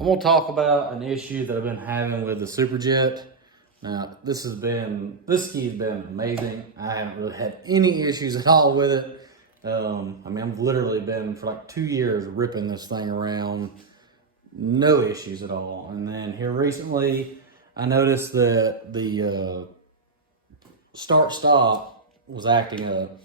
I'm gonna talk about an issue that I've been having with the Superjet. Now, this ski's been amazing. I haven't really had any issues at all with it. I mean, I've literally been for like 2 years ripping this thing around, no issues at all. And then here recently, I noticed that the start-stop was acting up,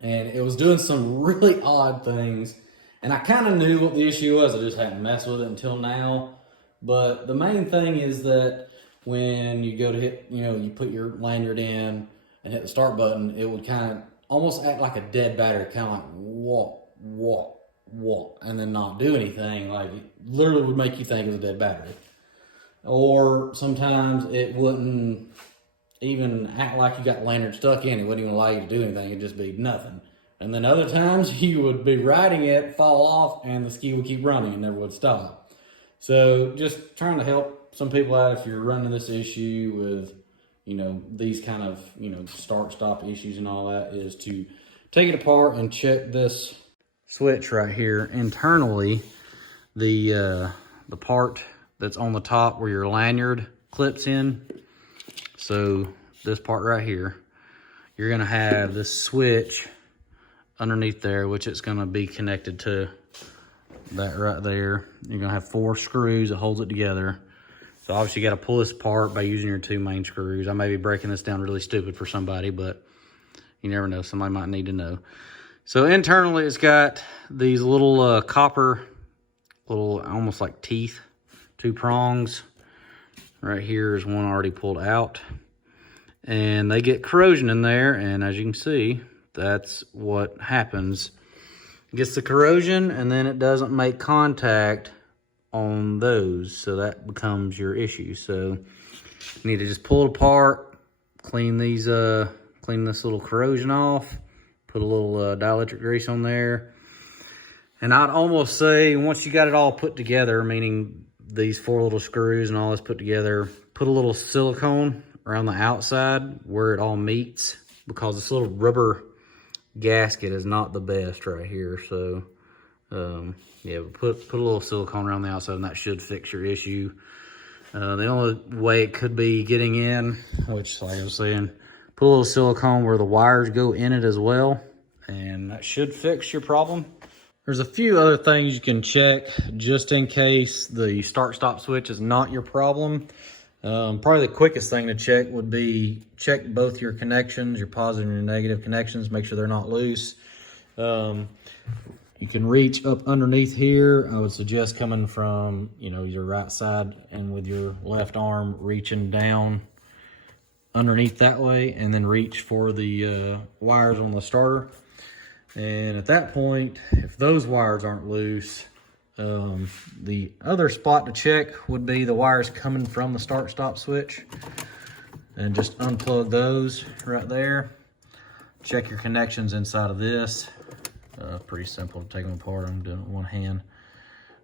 and it was doing some really odd things. And I kind of knew what the issue was. I just hadn't messed with it until now. But the main thing is that when you go to hit, you put your lanyard in and hit the start button, it would kind of almost act like a dead battery, kind of like walk, and then not do anything. Like, it literally would make you think it was a dead battery. Or sometimes it wouldn't even act like you got the lanyard stuck in. It wouldn't even allow you to do anything. It'd just be nothing. And then other times you would be riding it, fall off, and the ski would keep running and never would stop. So just trying to help some people out if you're running this issue with, these kind of, start-stop issues and all that, is to take it apart and check this switch right here internally. The part that's on the top where your lanyard clips in. So this part right here, you're gonna have this switch underneath there, which it's gonna be connected to that right there. You're gonna have 4 screws that holds it together. So obviously you gotta pull this apart by using your 2 main screws. I may be breaking this down really stupid for somebody, but you never know, somebody might need to know. So internally it's got these little copper, almost like teeth, 2 prongs. Right here is one already pulled out. And they get corrosion in there, and as you can see, that's what happens. It gets the corrosion, and then it doesn't make contact on those, so that becomes your issue. So you need to just pull it apart, clean this little corrosion off, put a little dielectric grease on there. And I'd almost say once you got it all put together, meaning these 4 little screws and all this put together, put a little silicone around the outside where it all meets, because this little rubber gasket is not the best right here. So yeah, put a little silicone around the outside, and that should fix your issue. The only way it could be getting in, which, like I was saying, put a little silicone where the wires go in it as well, and that should fix your problem. There's a few other things you can check just in case the start-stop switch is not your problem. Probably the quickest thing to check would be check both your connections, your positive and your negative connections, make sure they're not loose. You can reach up underneath here. I would suggest coming from, your right side, and with your left arm reaching down underneath that way, and then reach for the wires on the starter. And at that point, if those wires aren't loose, the other spot to check would be the wires coming from the start-stop switch, and just unplug those right there. Check your connections inside of this. Pretty simple to take them apart. I'm doing it with one hand.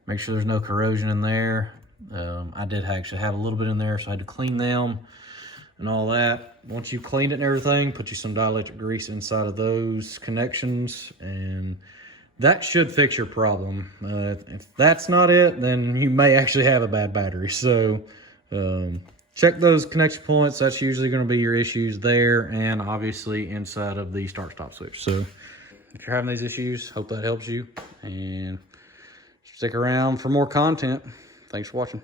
Make sure there's no corrosion in there. I did actually have a little bit in there, so I had to clean them and all that. Once you cleaned it and everything, put you some dielectric grease inside of those connections, and that should fix your problem. If that's not it, then you may actually have a bad battery. So check those connection points. That's usually going to be your issues there, and obviously inside of the start-stop switch. So if you're having these issues, hope that helps you, and stick around for more content. Thanks for watching.